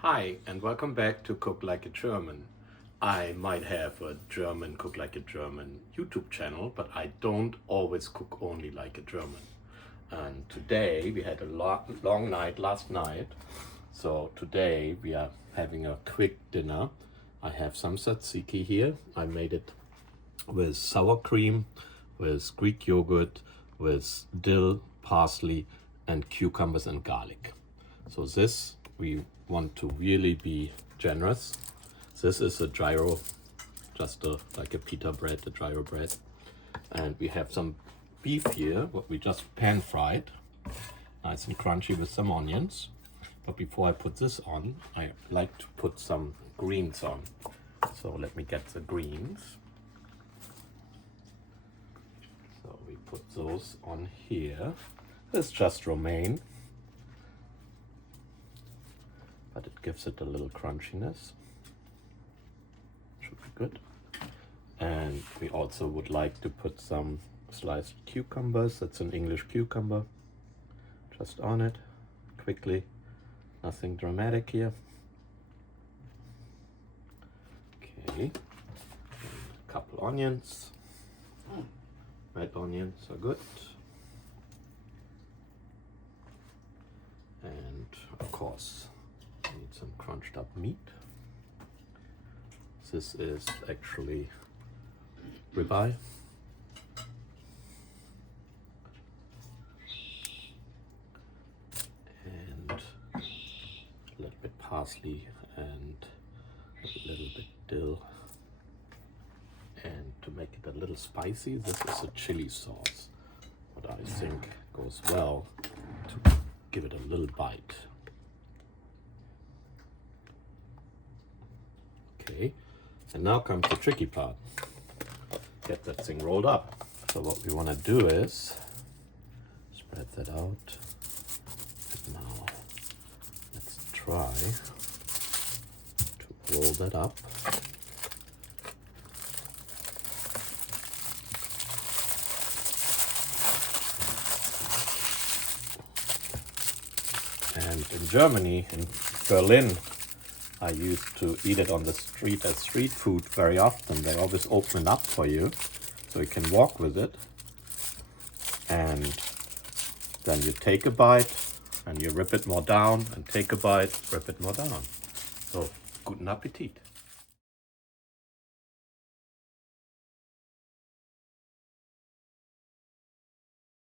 Hi, and welcome back to Cook Like a German. I might have a German Cook Like a German YouTube channel, but I don't always cook only like a German. And today we had a long night last night, so today we are having a quick dinner. I have some tzatziki here. I made it with sour cream, with Greek yogurt, with dill, parsley, and cucumbers and garlic. So this, we want to really be generous. This is a gyro, just like a pita bread, a gyro bread. And we have some beef here, what we just pan fried, nice and crunchy with some onions. But before I put this on, I like to put some greens on. So let me get the greens. So we put those on here. It's just romaine, but it gives it a little crunchiness. Should be good. And we also would like to put some sliced cucumbers. That's an English cucumber. Just on it, quickly. Nothing dramatic here. Okay. And a couple onions. Red onions are good. And of course, need some crunched up meat. This is actually ribeye. And a little bit parsley and a little bit dill. And to make it a little spicy, this is a chili sauce, what I think goes well to give it a little bite. Okay, and now comes the tricky part. Get that thing rolled up. So what we want to do is spread that out. And now let's try to roll that up. And in Germany, in Berlin, I used to eat it on the street as street food very often. They always open it up for you, so you can walk with it. And then you take a bite, and you rip it more down, and take a bite, rip it more down. So, guten Appetit.